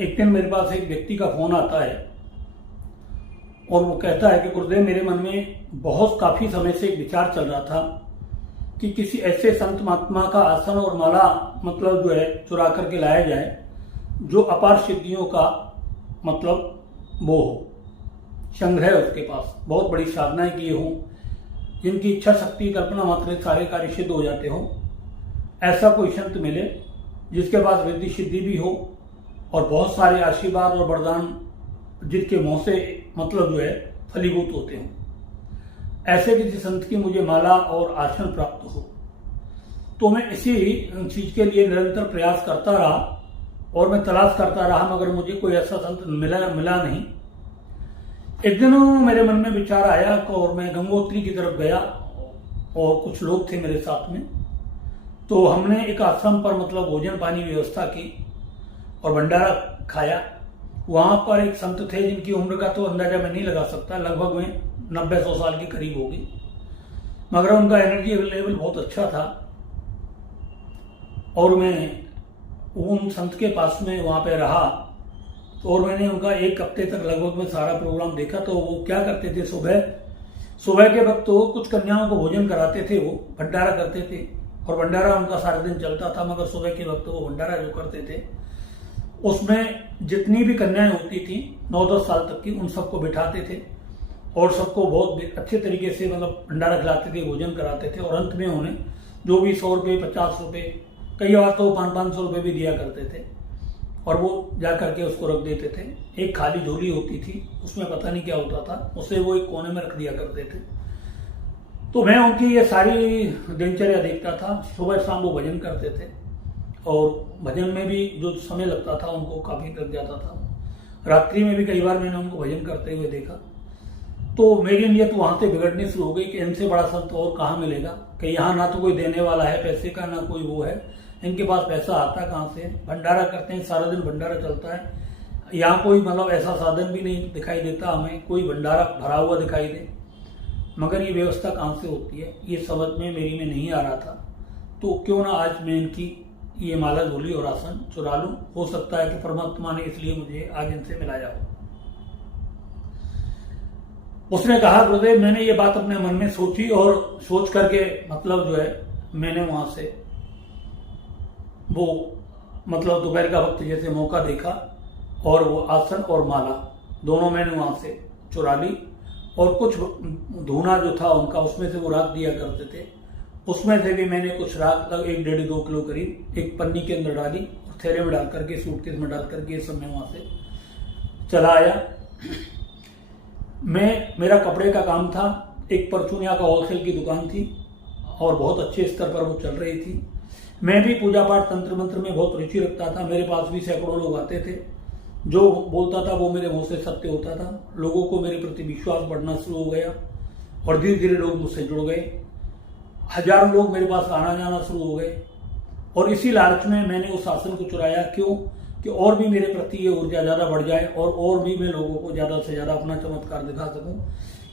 एक दिन मेरे पास एक व्यक्ति का फोन आता है और वो कहता है कि गुरुदेव, मेरे मन में बहुत काफी समय से एक विचार चल रहा था कि किसी ऐसे संत महात्मा का आसन और माला मतलब जो है चुरा करके लाया जाए जो अपार सिद्धियों का मतलब वो हो, संग्रह उसके पास बहुत बड़ी साधनाएं किए हों, जिनकी इच्छा शक्ति कल्पना मात्र सारे कार्य सिद्ध हो जाते हों। ऐसा कोई संत मिले जिसके पास रिद्धि सिद्धि भी हो और बहुत सारे आशीर्वाद और वरदान जिसके मुंह से मतलब जो है फलीभूत होते हों। ऐसे किसी संत की मुझे माला और आसन प्राप्त हो। तो मैं इसी चीज के लिए निरंतर प्रयास करता रहा और मैं तलाश करता रहा, मगर मुझे कोई ऐसा संत मिला नहीं। एक दिन मेरे मन में विचार आया और मैं गंगोत्री की तरफ गया और कुछ लोग थे मेरे साथ में। तो हमने एक आश्रम पर मतलब भोजन पानी व्यवस्था की और भंडारा खाया। वहां पर एक संत थे जिनकी उम्र का तो अंदाजा मैं नहीं लगा सकता, लगभग में 90-100 साल के करीब होगी, मगर उनका एनर्जी लेवल बहुत अच्छा था। और मैं उन संत के पास में वहां पे रहा और मैंने उनका 1 हफ्ते तक लगभग में सारा प्रोग्राम देखा। तो वो क्या करते थे, सुबह के वक्त तो कुछ कन्याओं को भोजन कराते थे, वो भंडारा करते थे और भंडारा उनका सारा दिन चलता था। मगर सुबह के वक्त वो भंडारा जो करते थे उसमें जितनी भी कन्याएं होती थी 9-10 साल तक की, उन सबको बिठाते थे और सबको बहुत अच्छे तरीके से मतलब भंडारा खिलाते थे, भोजन कराते थे। और अंत में उन्हें जो भी 100 रुपये, 50 रुपये, कई बार तो 500-500 रुपये भी दिया करते थे और वो जा करके उसको रख देते थे। एक खाली झोली होती थी, उसमें पता नहीं क्या होता था, उसे वो एक कोने में रख दिया करते थे। तो मैं उनकी ये सारी दिनचर्या देखता था। सुबह शाम वो भजन करते थे और भजन में भी जो समय लगता था उनको काफी लग जाता था। रात्रि में भी कई बार मैंने उनको भजन करते हुए देखा। तो मेरी नियत वहां से बिगड़नी शुरू हो गई कि इनसे बड़ा संत और कहाँ मिलेगा, कि यहाँ ना तो कोई देने वाला है पैसे का, ना कोई वो है, इनके पास पैसा आता कहाँ से। भंडारा करते हैं, सारा दिन भंडारा चलता है, यहाँ कोई मतलब ऐसा साधन भी नहीं दिखाई देता हमें, कोई भंडारा भरा हुआ दिखाई दे, मगर ये व्यवस्था कहाँ से होती है, ये समझ में मेरी में नहीं आ रहा था। तो क्यों ना आज मैं इनकी ये माला झोली और आसन चुरा लूं। हो सकता है कि परमात्मा ने इसलिए मुझे आज इनसे मिलाया हो। उसने कहा, गुरुदेव, मैंने ये बात अपने मन में सोची और सोच करके मतलब जो है मैंने वहां से वो मतलब दोपहर का वक्त जैसे मौका देखा और वो आसन और माला दोनों मैंने वहां से चुरा ली। और कुछ धूना जो था उनका, उसमें से वो राख दिया करते थे, उसमें से भी मैंने कुछ राख 1-1.5-2 किलो करीब एक पन्नी के अंदर डाली और थैले में डाल करके, सूटकेस में डाल करके सब मैं वहां से चला आया। मेरा कपड़े का काम था, एक परचूनिया का होलसेल की दुकान थी और बहुत अच्छे स्तर पर वो चल रही थी। मैं भी पूजा पाठ तंत्र मंत्र में बहुत रुचि रखता था। मेरे पास भी सैकड़ों लोग आते थे, जो बोलता था वो मेरे मुंह से सत्य होता था। लोगों को मेरे प्रति विश्वास बढ़ना शुरू हो गया और धीरे धीरे लोग मुझसे जुड़ गए। हजारों लोग मेरे पास आना जाना शुरू हो गए और इसी लालच में मैंने उस आसन को चुराया। क्यों? कि और भी मेरे प्रति ये ऊर्जा ज्यादा बढ़ जाए और भी मैं लोगों को ज्यादा से ज्यादा अपना चमत्कार दिखा सकूं।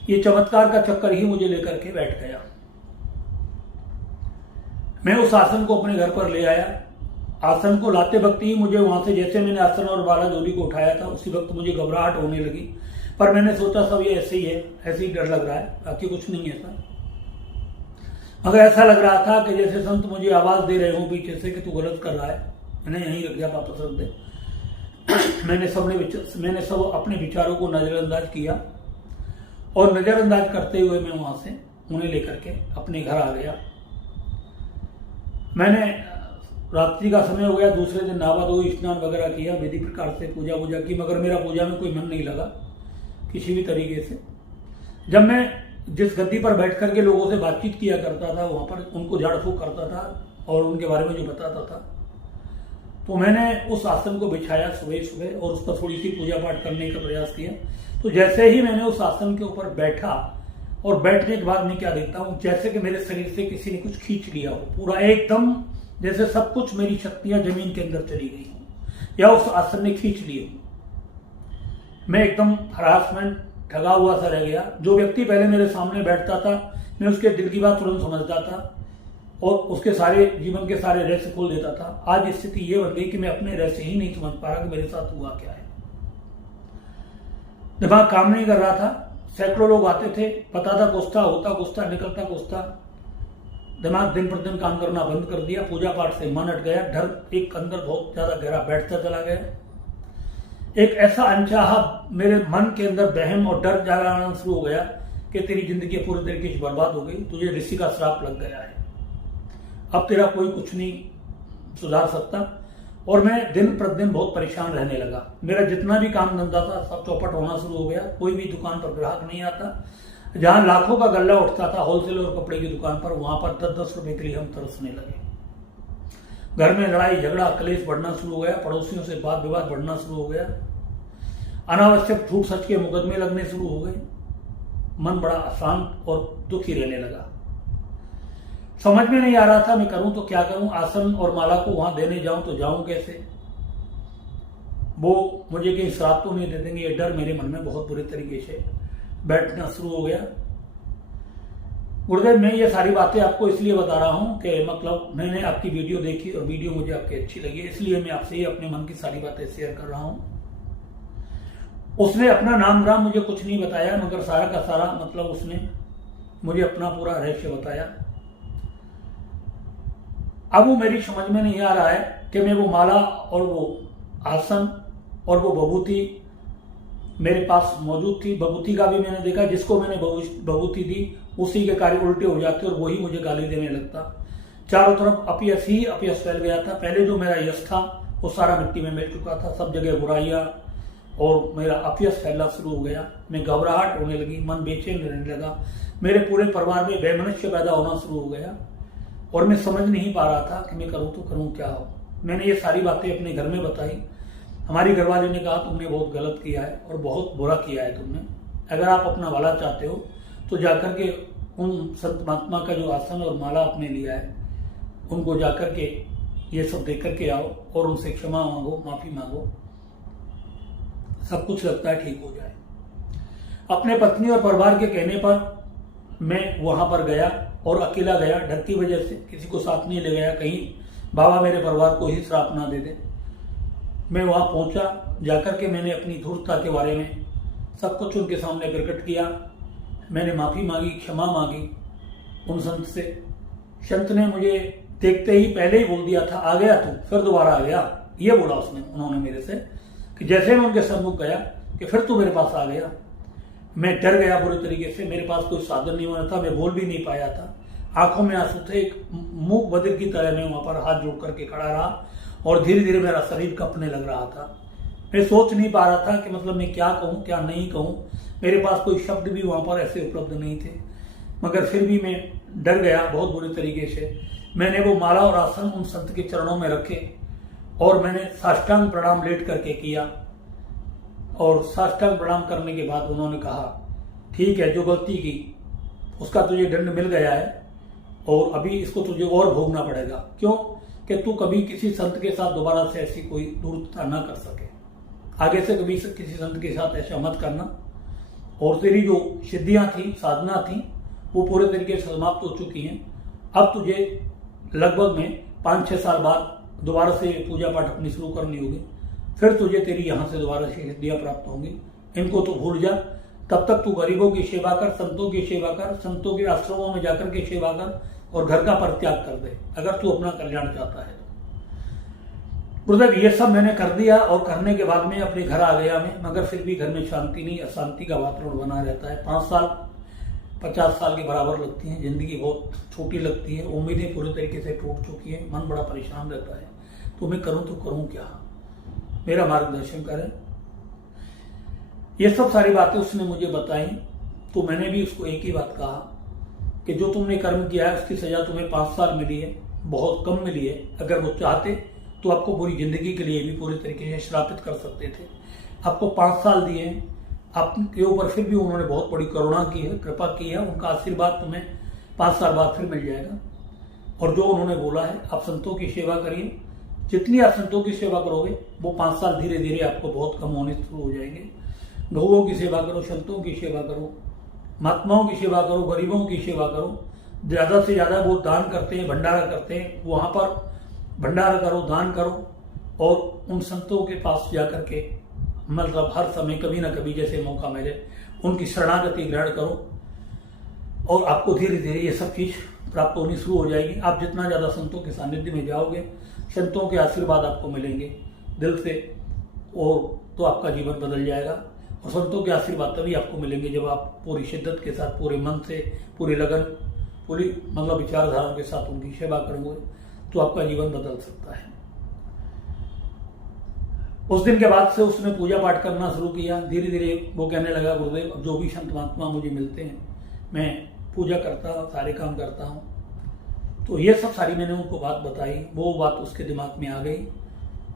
ये चमत्कार का चक्कर ही मुझे लेकर के बैठ गया। मैं उस आसन को अपने घर पर ले आया। आसन को लाते वक्त ही मुझे वहां से, जैसे मैंने आसन और बाला झोली को उठाया था, उसी वक्त मुझे घबराहट होने लगी। पर मैंने सोचा सब ये ऐसे ही है, ऐसे ही डर लग रहा है, बाकी कुछ नहीं है सर। मगर ऐसा लग रहा था कि जैसे संत मुझे आवाज दे रहे हो पीछे से कि तू गलत कर रहा है, मैंने यहीं रख दिया, वापस रख दे। मैंने सब अपने विचारों को नजरअंदाज किया और नजरअंदाज करते हुए मैं वहां से उन्हें लेकर के अपने घर आ गया। मैंने रात्रि का समय हो गया, दूसरे दिन नहा धो स्नान वगैरह किया, विधि प्रकार से पूजा वूजा की, मगर मेरा पूजा में कोई मन नहीं लगा किसी भी तरीके से। जब मैं जिस गद्दी पर बैठ करके लोगों से बातचीत किया करता था, वहां पर उनको झाड़ फूक करता था और उनके बारे में जो बताता था, तो मैंने उस आसन को बिछाया सुबह सुबह और उस पर थोड़ी सी पूजा पाठ करने का प्रयास किया। तो जैसे ही मैंने उस आसन के ऊपर बैठा और बैठने के बाद मैं क्या देखता हूं, जैसे कि मेरे शरीर से किसी ने कुछ खींच लिया हो, पूरा एकदम जैसे सब कुछ मेरी शक्तियां जमीन के अंदर चली गई हो या उस आसन ने खींच लिए हो। मैं एकदम हरासमेंट ठगा हुआ सा रह गया। जो व्यक्ति पहले मेरे सामने बैठता था, मैं उसके दिल की बात तुरंत समझता था और उसके सारे जीवन के सारे रहस्य खोल देता था। आज स्थिति ये बन गई कि मैं अपने रहस्य ही नहीं समझ पा रहा कि मेरे साथ हुआ क्या है। दिमाग काम नहीं कर रहा था। सैकड़ों लोग आते थे, पता था कुछ था, होता कुछ था, निकलता कुछ था। दिमाग दिन प्रतिदिन काम करना बंद कर दिया। पूजा पाठ से मन हट गया। डर एक अंदर बहुत ज्यादा गहरा बैठता चला गया। एक ऐसा अनचाहा मेरे मन के अंदर बहम और डर जागना शुरू हो गया कि तेरी जिंदगी पूरी तरीके से बर्बाद हो गई, तुझे ऋषि का श्राप लग गया है, अब तेरा कोई कुछ नहीं सुधार सकता। और मैं दिन प्रतिदिन बहुत परेशान रहने लगा। मेरा जितना भी काम धंधा था सब चौपट होना शुरू हो गया। कोई भी दुकान पर ग्राहक नहीं आता। जहां लाखों का गल्ला उठता था होलसेल और कपड़े की दुकान पर, वहां पर 10-10 रुपए के लिए हम तरसने लगे। घर में लड़ाई झगड़ा क्लेश बढ़ना शुरू हो गया। पड़ोसियों से वाद विवाद बढ़ना शुरू हो गया। अनावश्यक झूठ सच के मुकदमे लगने शुरू हो गए। मन बड़ा अशांत और दुखी रहने लगा। समझ में नहीं आ रहा था मैं करूं तो क्या करूं। आसन और माला को वहां देने जाऊं तो जाऊं कैसे। वो मुझे कहीं श्राप तो नहीं दे देंगे, ये डर मेरे मन में बहुत बुरे तरीके से बैठना शुरू हो गया। गुरुदेव, मैं ये सारी बातें आपको इसलिए बता रहा हूं कि मतलब मैंने आपकी वीडियो देखी और वीडियो मुझे आपकी अच्छी लगी, इसलिए मैं आपसे ये अपने मन की सारी बातें शेयर कर रहा हूं। उसने अपना नाम राम मुझे कुछ नहीं बताया, मगर सारा का सारा मतलब उसने मुझे अपना पूरा रहस्य बताया। अब वो मेरी समझ में नहीं आ रहा है कि मैं वो माला और वो आसन और वो विभूति मेरे पास मौजूद थी। विभूति का भी मैंने देखा, जिसको मैंने विभूति दी उसी के कार्य उल्टे हो जाते और वही मुझे गाली देने लगता। चारों तरफ अपयश ही अपयश फैल गया था। पहले जो मेरा यश था वो सारा मिट्टी में मिल चुका था। सब जगह बुराइयां और मेरा अपयश फैलना शुरू हो गया। मैं घबराहट होने लगी, मन बेचैन रहने लगा। मेरे पूरे परिवार में वैमनस्य पैदा होना शुरू हो गया और मैं समझ नहीं पा रहा था कि मैं करूं तो करूं क्या हो। मैंने ये सारी बातें अपने घर में बताई। हमारी घरवाले ने कहा तुमने बहुत गलत किया है और बहुत बुरा किया है तुमने। अगर आप अपना भला चाहते हो तो जाकर के उन संत महात्मा का जो आसन और माला आपने लिया है उनको जाकर के ये सब देख करके आओ और उनसे क्षमा मांगो, माफी मांगो, सब कुछ लगता है ठीक हो जाए। अपने पत्नी और परिवार के कहने पर मैं वहां पर गया और अकेला गया। डर की वजह से किसी को साथ नहीं ले गया, कहीं बाबा मेरे परिवार को ही श्राप ना दे दे। मैं वहां पहुंचा। जाकर के मैंने अपनी धूर्तता के बारे में सब कुछ उनके सामने प्रकट किया। मैंने माफी मांगी, क्षमा मांगी उन संत से। संत ने मुझे देखते ही पहले ही बोल दिया था, आ गया तू, फिर दोबारा आ गया। ये बोला उन्होंने मेरे से कि जैसे मैं उनके सम्मुख गया कि फिर तू मेरे पास आ गया। मैं डर गया बुरे तरीके से। मेरे पास कोई साधन नहीं होना था, मैं बोल भी नहीं पाया था। आंखों में आंसू थे। एक मूक बधिर की तरह मैं वहां पर हाथ जोड़ करके खड़ा रहा और धीरे धीरे मेरा शरीर कपने लग रहा था। मैं सोच नहीं पा रहा था कि मतलब मैं क्या कहूं क्या नहीं कहूं। मेरे पास कोई शब्द भी वहां पर ऐसे उपलब्ध नहीं थे, मगर फिर भी मैं डर गया बहुत बुरे तरीके से। मैंने वो माला और आसन उन संत के चरणों में रखे और मैंने साष्टांग प्रणाम लेट करके किया। और साष्टांग प्रणाम करने के बाद उन्होंने कहा, ठीक है, जो गलती की उसका तुझे दंड मिल गया है और अभी इसको तुझे और भोगना पड़ेगा। क्यों? कि तू कभी किसी संत के साथ दोबारा से ऐसी कोई दूरता ना कर सके। आगे से कभी किसी संत के साथ ऐसा मत करना। और तेरी जो सिद्धियां थी, साधना थी, वो पूरे तरीके से समाप्त हो चुकी हैं। अब तुझे लगभग में 5-6 साल बाद दोबारा से पूजा पाठ अपनी शुरू करनी होगी। फिर तुझे तेरी यहां से दोबारा से सिद्धियां प्राप्त होंगी। इनको तो भूल जा। तब तक तू गरीबों की सेवा कर, संतों की सेवा कर, संतों के आश्रमों में जाकर के सेवा कर और घर का परित्याग कर दे अगर तू अपना कल्याण चाहता है। गुरुदेव, ये सब मैंने कर दिया और करने के बाद में अपने घर आ गया मैं, मगर फिर भी घर में शांति नहीं, अशांति का वातावरण बना रहता है। 5 साल 50 साल के बराबर लगती हैं। जिंदगी बहुत छोटी लगती है। उम्मीदें पूरी तरीके से टूट चुकी हैं। मन बड़ा परेशान रहता है। तो मैं करूं तो करूं क्या? मेरा मार्गदर्शन करें। ये सब सारी बातें उसने मुझे बताई। तो मैंने भी उसको एक ही बात कहा कि जो तुमने कर्म किया है उसकी सजा तुम्हें 5 साल मिली है, बहुत कम मिली है। अगर वो चाहते तो आपको पूरी जिंदगी के लिए भी पूरी तरीके से श्रापित कर सकते थे। आपको 5 साल दिए हैं। आपके ऊपर फिर भी उन्होंने बहुत बड़ी करुणा की है, कृपा की है। उनका आशीर्वाद तुम्हें 5 साल बाद फिर मिल जाएगा। और जो उन्होंने बोला है, आप संतों की सेवा करिए। जितनी आप संतों की सेवा करोगे वो 5 साल धीरे धीरे आपको बहुत कम होने शुरू हो जाएंगे। गौओं की सेवा करो, संतों की सेवा करो, महात्माओं की सेवा करो, गरीबों की सेवा करो। ज़्यादा से ज़्यादा वो दान करते हैं, भंडारा करते हैं, वहाँ पर भंडारा करो, दान करो और उन संतों के पास जाकर के मतलब हर समय कभी ना कभी जैसे मौका मिले उनकी शरणागति ग्रहण करो और आपको धीरे धीरे ये सब चीज़ प्राप्त होनी शुरू हो जाएगी। आप जितना ज़्यादा संतों के सानिध्य में जाओगे, संतों के आशीर्वाद आपको मिलेंगे दिल से, और तो आपका जीवन बदल जाएगा। और संतों के आशीर्वाद तभी आपको मिलेंगे जब आप पूरी शिद्दत के साथ, पूरे मन से, पूरी लगन, पूरी मतलब विचारधाराओं के साथ उनकी सेवा करोगे, तो आपका जीवन बदल सकता है। उस दिन के बाद से उसने पूजा पाठ करना शुरू किया। धीरे धीरे वो कहने लगा, गुरुदेव अब जो भी संत महात्मा मुझे मिलते हैं मैं पूजा करता हूँ, सारे काम करता हूँ। तो ये सब सारी मैंने उनको बात बताई, वो बात उसके दिमाग में आ गई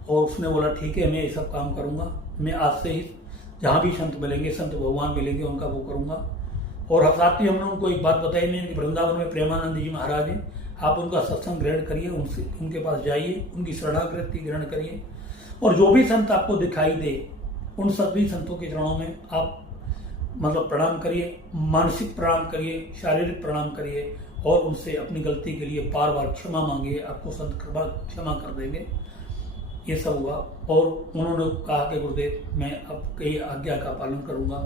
और उसने बोला ठीक है मैं ये सब काम करूँगा, मैं आज से ही जहाँ भी संत मिलेंगे, संत भगवान मिलेंगे, उनका वो करूँगा। और साथ ही हमने उनको एक बात बताई नहीं कि वृंदावन में प्रेमानंद जी महाराज हैं, आप उनका सत्संग ग्रहण करिए, उनसे उनके पास जाइए, उनकी शरणागति ग्रहण करिए और जो भी संत आपको दिखाई दे उन सभी संतों के चरणों में आप मतलब प्रणाम करिए, मानसिक प्रणाम करिए, शारीरिक प्रणाम करिए और उनसे अपनी गलती के लिए बार बार क्षमा मांगिए, आपको संत कृपा क्षमा कर देंगे। ये सब हुआ और उन्होंने कहा कि गुरुदेव मैं आपकी आज्ञा का पालन करूंगा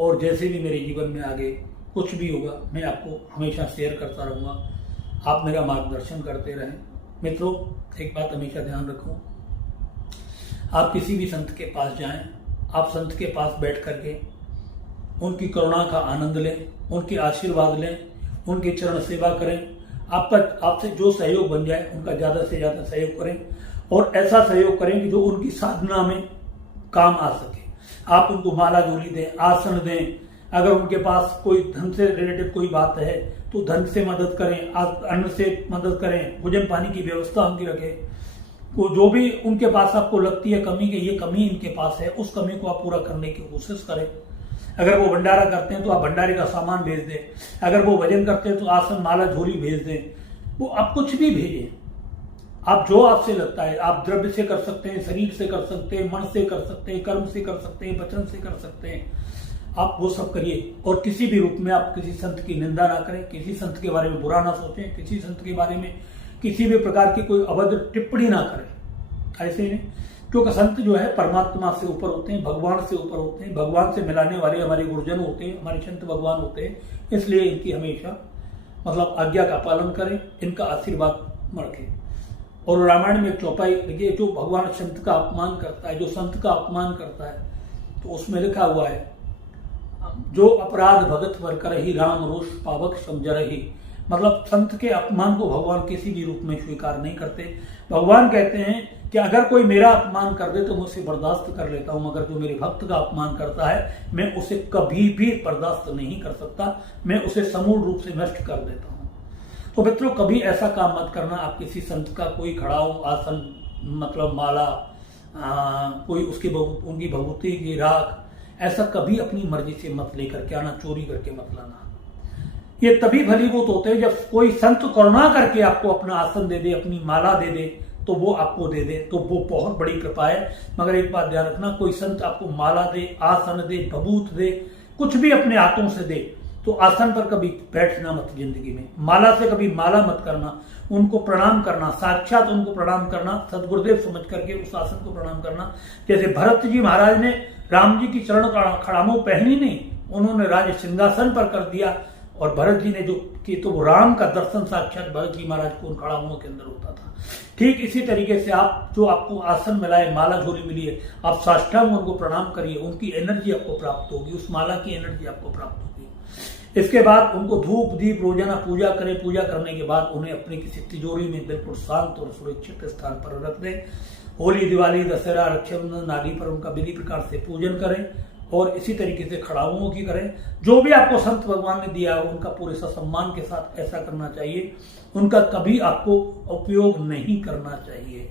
और जैसे भी मेरे जीवन में आगे कुछ भी होगा मैं आपको हमेशा शेयर करता रहूँगा, आप मेरा मार्गदर्शन करते रहें। मित्रों एक बात हमेशा ध्यान रखो, आप किसी भी संत के पास जाएं, आप संत के पास बैठ करके उनकी करुणा का आनंद लें, उनके आशीर्वाद लें, उनके चरण सेवा करें। आपसे जो सहयोग बन जाए उनका ज़्यादा से ज़्यादा सहयोग करें और ऐसा सहयोग करें कि जो उनकी साधना में काम आ सके। आप उनको माला झोली दें, आसन दें, अगर उनके पास कोई धन से रिलेटेड कोई बात है तो धन से मदद करें, अन्न से मदद करें, भोजन पानी की व्यवस्था उनकी रखें। वो जो भी उनके पास आपको लगती है कमी कि ये कमी इनके पास है, उस कमी को आप पूरा करने की कोशिश करें। अगर वो भंडारा करते हैं तो आप भंडारे का सामान भेज दें, अगर वो भजन करते हैं तो आसन माला झोली भेज दें, वो आप कुछ भी भेजें। आप जो आपसे लगता है, आप द्रव्य से कर सकते हैं, शरीर से कर सकते हैं, मन से कर सकते हैं, कर्म से कर सकते हैं, वचन से कर सकते हैं, आप वो सब करिए। और किसी भी रूप में आप किसी संत की निंदा ना करें, किसी संत के बारे में बुरा ना सोचें, किसी संत के बारे में किसी भी प्रकार की कोई अभद्र टिप्पणी ना करें। ऐसे नहीं, क्योंकि संत जो है परमात्मा से ऊपर होते हैं, भगवान से ऊपर होते हैं, भगवान से मिलाने वाले हमारे गुरुजन होते हैं, हमारे संत भगवान होते हैं। इसलिए इनकी हमेशा मतलब आज्ञा का पालन करें, इनका आशीर्वाद रखें। और रामायण में एक चौपाई देखिए, जो भगवान संत का अपमान करता है, जो संत का अपमान करता है, तो उसमें लिखा हुआ है जो अपराध भगत वर करहि, राम रोष पावक समझरहि। मतलब संत के अपमान को भगवान किसी भी रूप में स्वीकार नहीं करते। भगवान कहते हैं कि अगर कोई मेरा अपमान कर दे तो मैं उसे बर्दाश्त कर लेता हूं, मगर जो मेरे भक्त का अपमान करता है मैं उसे कभी भी बर्दाश्त नहीं कर सकता, मैं उसे समूल रूप से नष्ट कर देता हूं। तो मित्रों कभी ऐसा काम मत करना, आप किसी संत का कोई खड़ाऊ, आसन, मतलब माला, कोई उनकी भभूति की राख, ऐसा कभी अपनी मर्जी से मत लेकर के आना, चोरी करके मत लाना। ये तभी फलीभूत होते हैं जब कोई संत करुणा करके आपको अपना आसन दे दे, अपनी माला दे दे, तो वो आपको दे दे, तो वो बहुत बड़ी कृपा है। मगर एक बात ध्यान रखना, कोई संत आपको माला दे, आसन दे, भभूत दे, कुछ भी अपने हाथों से दे, तो आसन पर कभी बैठना मत जिंदगी में, माला से कभी माला मत करना, उनको प्रणाम करना, साक्षात उनको प्रणाम करना, सदगुरुदेव समझ करके उस आसन को प्रणाम करना। जैसे भरत जी महाराज ने राम जी की चरण खड़ामों पहनी नहीं, उन्होंने राज सिंहासन पर कर दिया और भरत जी ने जो की तो वो राम का दर्शन साक्षात भरत जी महाराज को उन खड़ामों के अंदर होता था। ठीक इसी तरीके से आप जो आपको आसन मिला है, माला झोली मिली है, आप साष्टांग उनको प्रणाम करिए, उनकी एनर्जी आपको प्राप्त होगी, उस माला की एनर्जी आपको प्राप्त होगी। इसके बाद उनको धूप दीप रोजाना पूजा करें। पूजा करने के बाद उन्हें अपनी किसी तिजोरी में बिल्कुल शांत और सुरक्षित स्थान पर रख दें। होली, दिवाली, दशहरा, रक्षाबंधन आदि पर उनका विधि प्रकार से पूजन करें और इसी तरीके से खड़ाओं की करें। जो भी आपको संत भगवान ने दिया है उनका पूरे सम्मान के साथ ऐसा करना चाहिए, उनका कभी आपको उपयोग नहीं करना चाहिए।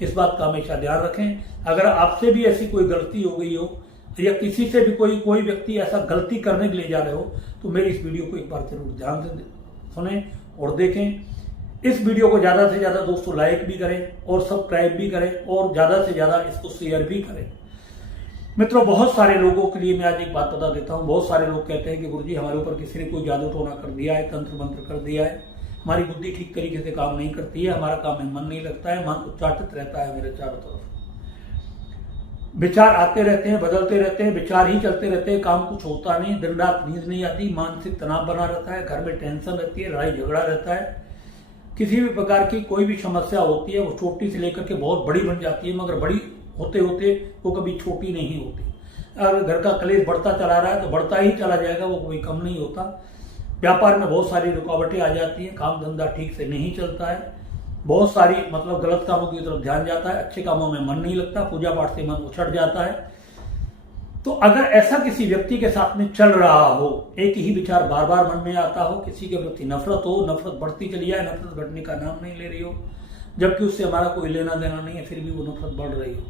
इस बात का हमेशा ध्यान रखें। अगर आपसे भी ऐसी कोई गलती हो गई हो या किसी से भी कोई व्यक्ति ऐसा गलती करने के लिए जा रहे हो, तो मेरी इस वीडियो को एक बार जरूर ध्यान से सुने और देखें। इस वीडियो को ज्यादा से ज्यादा दोस्तों लाइक भी करें और सब्सक्राइब भी करें और ज्यादा से ज्यादा इसको शेयर भी करें। मित्रों, बहुत सारे लोगों के लिए मैं आज एक बात बता देता हूँ। बहुत सारे लोग कहते हैं कि गुरुजी हमारे ऊपर किसी ने कोई जादू टोना कर दिया है, तंत्र मंत्र कर दिया है, हमारी बुद्धि ठीक तरीके से काम नहीं करती है, हमारा काम में मन नहीं लगता है, मन उच्चाटित रहता है मेरे चारों तरफ, विचार आते रहते हैं, बदलते रहते हैं, विचार ही चलते रहते हैं, काम कुछ होता नहीं, दिन रात नींद नहीं आती, मानसिक तनाव बना रहता है, घर में टेंशन रहती है, लड़ाई झगड़ा रहता है, किसी भी प्रकार की कोई भी समस्या होती है वो छोटी से लेकर के बहुत बड़ी बन जाती है, मगर बड़ी होते होते वो कभी छोटी नहीं होती। अगर घर का कलेश बढ़ता चला रहा है तो बढ़ता ही चला जाएगा, वो कोई कम नहीं होता। व्यापार में बहुत सारी रुकावटें आ जाती हैं, काम धंधा ठीक से नहीं चलता है, बहुत सारी गलत कामों की तरफ ध्यान जाता है, अच्छे कामों में मन नहीं लगता, पूजा पाठ से मन उछट जाता है। तो अगर ऐसा किसी व्यक्ति के साथ में चल रहा हो, एक ही विचार बार बार मन में आता हो, किसी के प्रति नफरत हो, नफरत बढ़ती चली जाए, नफरत घटने का नाम नहीं ले रही हो, जबकि उससे हमारा कोई लेना देना नहीं है, फिर भी वो नफरत बढ़ रही हो,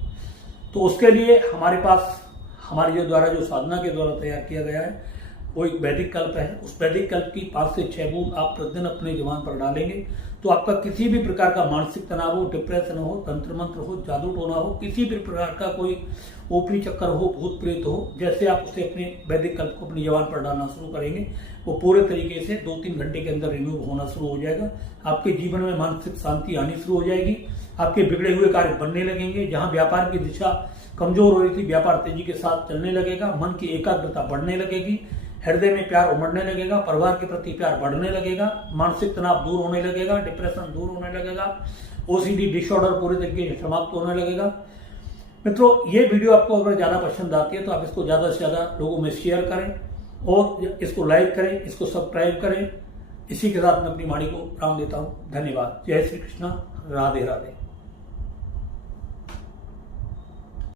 तो उसके लिए हमारे पास हमारे द्वारा जो साधना के द्वारा तैयार किया गया है वो एक वैदिक कल्प है। उस वैदिक कल्प की 5 से 6 बूंद आप प्रतिदिन अपने जुबान पर डालेंगे तो आपका किसी भी प्रकार का मानसिक तनाव हो, डिप्रेशन हो, तंत्र मंत्र हो, जादू टोना हो, किसी भी प्रकार का कोई ऊपरी चक्कर हो, भूत प्रेत हो, जैसे आप उसे अपने वैदिक कल्प को अपनी जुबान पर डालना शुरू करेंगे वो पूरे तरीके से 2-3 घंटे के अंदर रिमूव होना शुरू हो जाएगा। आपके जीवन में मानसिक शांति आनी शुरू हो जाएगी, आपके बिगड़े हुए कार्य बनने लगेंगे, जहां व्यापार की दिशा कमजोर हो रही थी व्यापार तेजी के साथ चलने लगेगा, मन की एकाग्रता बढ़ने लगेगी, हृदय में प्यार उमड़ने लगेगा, परिवार के प्रति प्यार बढ़ने लगेगा, मानसिक तनाव दूर होने लगेगा, डिप्रेशन दूर होने लगेगा, ओसीडी डिसऑर्डर पूरे तरीके से समाप्त होने लगेगा। मित्रों, ये वीडियो आपको अगर ज्यादा पसंद आती है तो आप इसको ज्यादा से ज्यादा लोगों में शेयर करें और इसको लाइक करें, इसको सब्सक्राइब करें। इसी के साथ मैं अपनी वाणी को विराम देता हूँ। धन्यवाद। जय श्री कृष्णा। राधे राधे।